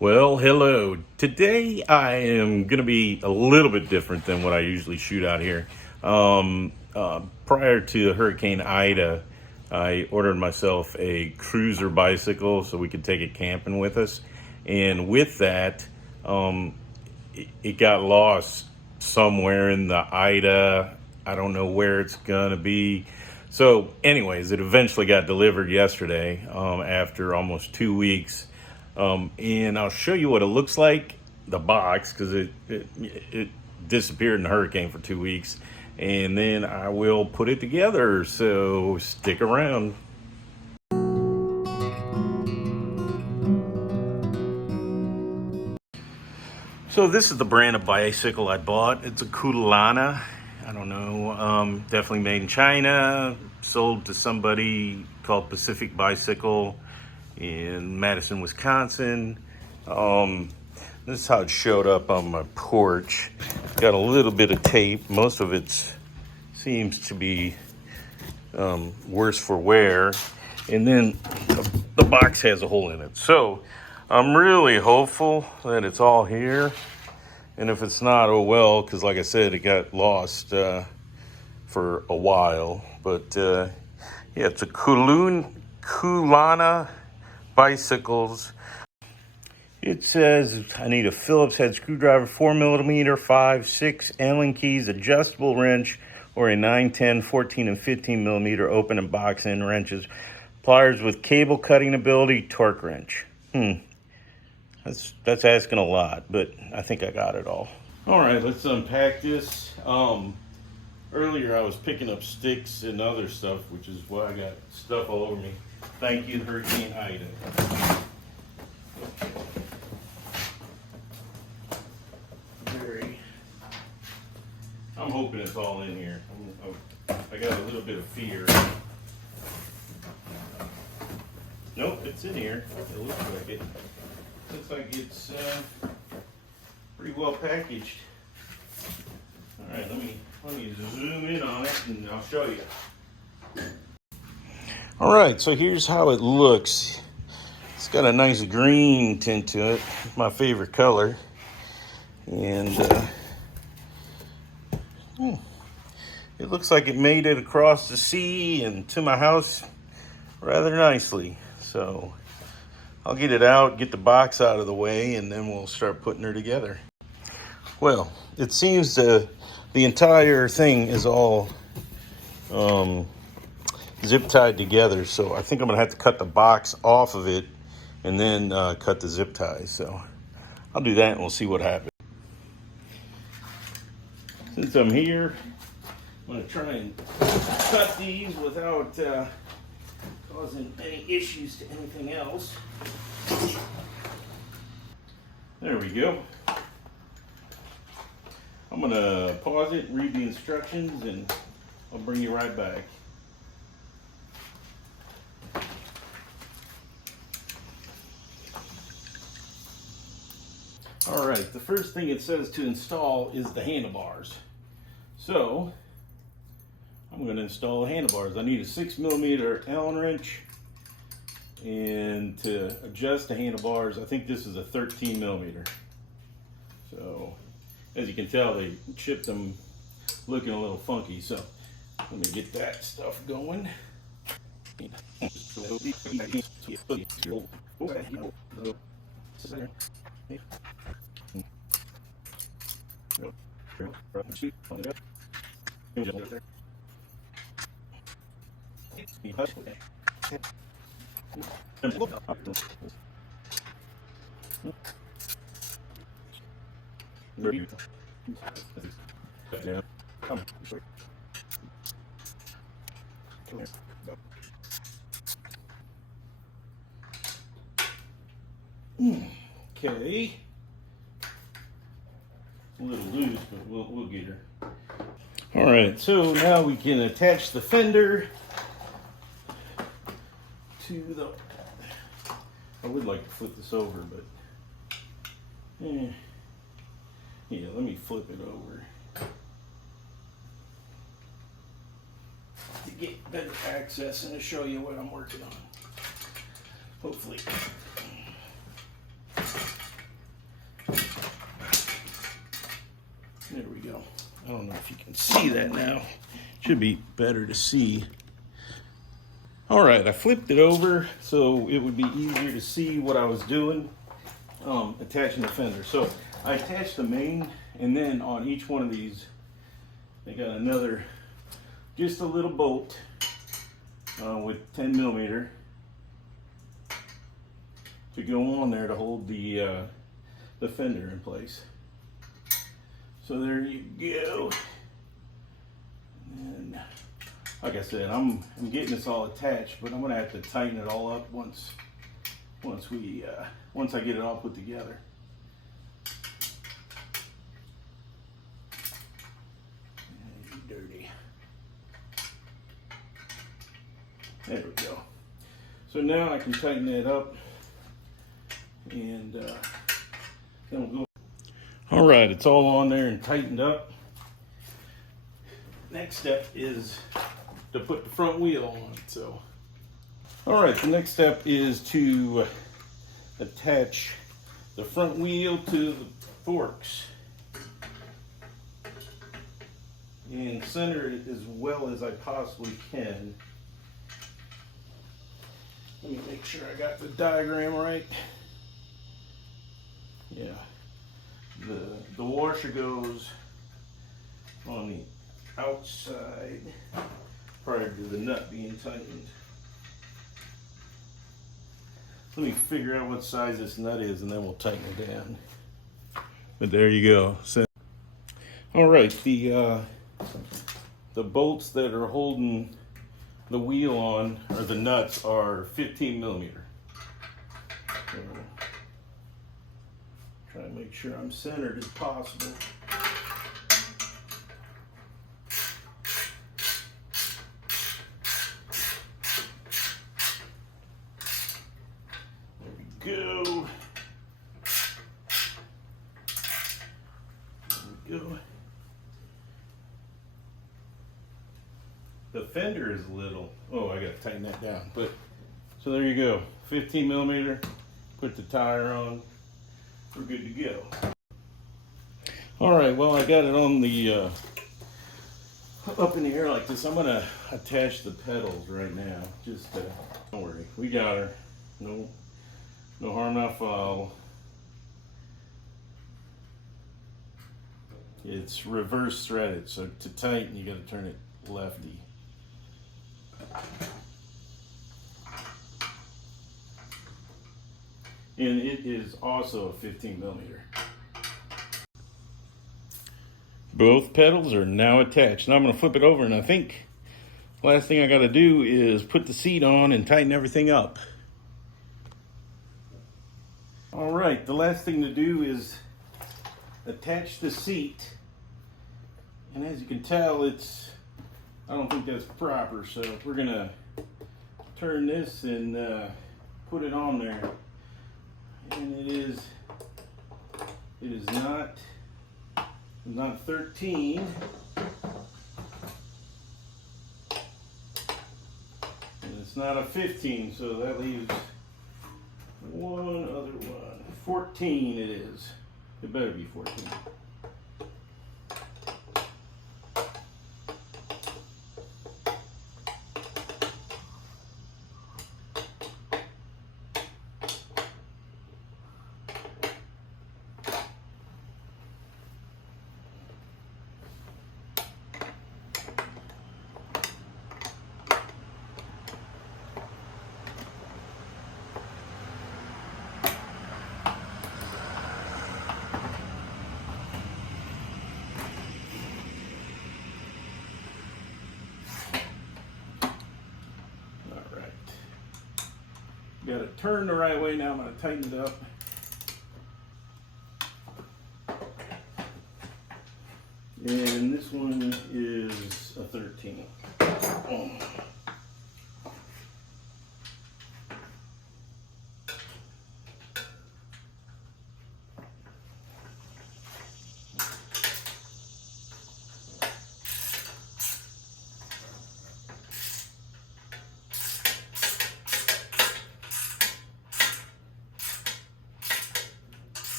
Well, hello. Today I am going to be a little bit different than what I usually shoot out here. Prior to Hurricane Ida, I ordered myself a cruiser bicycle so we could take it camping with us. And with that, it got lost somewhere in the Ida. I don't know where it's going to be. So, anyways, it eventually got delivered yesterday after almost 2 weeks. And I'll show you what it looks like, the box, because it disappeared in a hurricane for 2 weeks. And then I will put it together, so stick around. So this is the brand of bicycle I bought. It's a Kulana. I don't know, definitely made in China, sold to somebody called Pacific Bicycle in Madison, Wisconsin. This is how it showed up on my porch. Got a little bit of tape. Most of it seems to be worse for wear. And then the box has a hole in it. So I'm really hopeful that it's all here. And if it's not, oh well, because like I said, it got lost for a while. But yeah, it's a Kulana bicycles. It says I need a Phillips head screwdriver, 4mm, 5, 6 Allen keys, adjustable wrench, or a 9, 10, 14, and 15mm open and box end wrenches, pliers with cable cutting ability, torque wrench. That's asking a lot, but I think I got it all. All right, let's unpack this. Earlier I was picking up sticks and other stuff, which is why I got stuff all over me. Thank you, Hurricane Ida. I'm hoping it's all in here. I got a little bit of fear. Nope, it's in here. It looks like it. Looks like it's pretty well packaged. All right, let me zoom in on it and I'll show you. All right, so here's how it looks. It's got a nice green tint to it, my favorite color. And it looks like it made it across the sea and to my house rather nicely. So I'll get it out, get the box out of the way, and then we'll start putting her together. Well, it seems the entire thing is all zip tied together, so I think I'm gonna have to cut the box off of it and then cut the zip ties. So I'll do that and we'll see what happens. Since I'm here, I'm gonna try and cut these without causing any issues to anything else. There we go. I'm gonna pause it, read the instructions, and I'll bring you right back. All right, the first thing it says to install is the handlebars. So I'm going to install the handlebars. I need a 6mm Allen wrench, and to adjust the handlebars, I think this is a 13mm. So as you can tell, they chipped them looking a little funky. So let me get that stuff going. Okay. A little loose, but we'll get her. All right, so now we can attach the fender to the. I would like to flip this over, but yeah, let me flip it over to get better access and to show you what I'm working on. Hopefully. I don't know if you can see that now. Should be better to see. All right, I flipped it over so it would be easier to see what I was doing, attaching the fender. So I attached the main, and then on each one of these, they got another, just a little bolt with 10 millimeter to go on there to hold the fender in place. So there you go. And like I said, I'm getting this all attached, but I'm gonna have to tighten it all up once I get it all put together. Dirty. There we go. So now I can tighten that up, and then we'll go. All right, it's all on there and tightened up. Next step is to put the front wheel on. So, all right, the next step is to attach the front wheel to the forks and center it as well as I possibly can. Let me make sure I got the diagram right. Yeah. The washer goes on the outside prior to the nut being tightened. Let me figure out what size this nut is and then we'll tighten it down. But there you go. So, all right, the bolts that are holding the wheel on, or the nuts, are 15 millimeter. So, try to make sure I'm centered as possible. There we go. There we go. The fender is little. Oh, I gotta tighten that down. But so there you go. 15 millimeter. Put the tire on. We're good to go. All right, well, I got it on the up in the air like this. I'm gonna attach the pedals right now. Just don't worry, we got her. No harm, no foul. It's reverse threaded, so to tighten you got to turn it lefty. And it is also a 15 millimeter. Both pedals are now attached. Now I'm going to flip it over, and I think the last thing I got to do is put the seat on and tighten everything up. All right, the last thing to do is attach the seat. And as you can tell, I don't think that's proper, so we're going to turn this and put it on there. And it is not 13. And it's not a 15, so that leaves one other one. 14 it is. It better be 14. Got to turn the right way now. I'm going to tighten it up. And this one is a 13. Oh.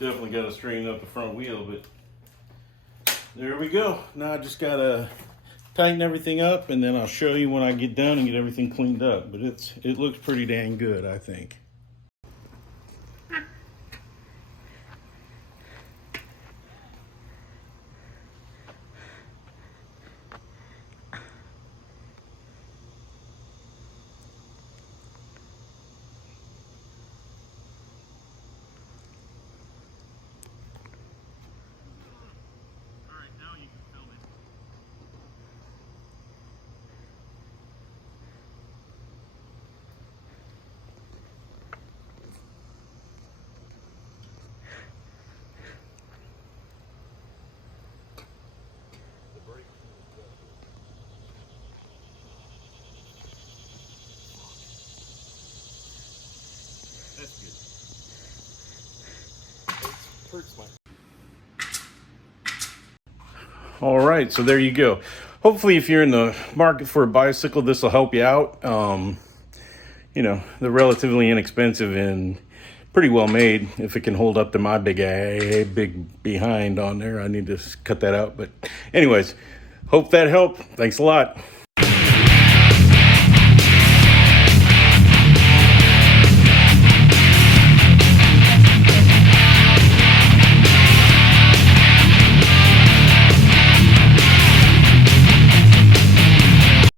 Definitely got to straighten up the front wheel, but there we go. Now I just got to tighten everything up, and then I'll show you when I get done and get everything cleaned up. But it looks pretty dang good, I think. All right, so there you go. Hopefully, if you're in the market for a bicycle, this will help you out. You know, they're relatively inexpensive and pretty well made. If it can hold up to my big behind on there, I need to cut that out. But anyways, hope that helped. Thanks a lot.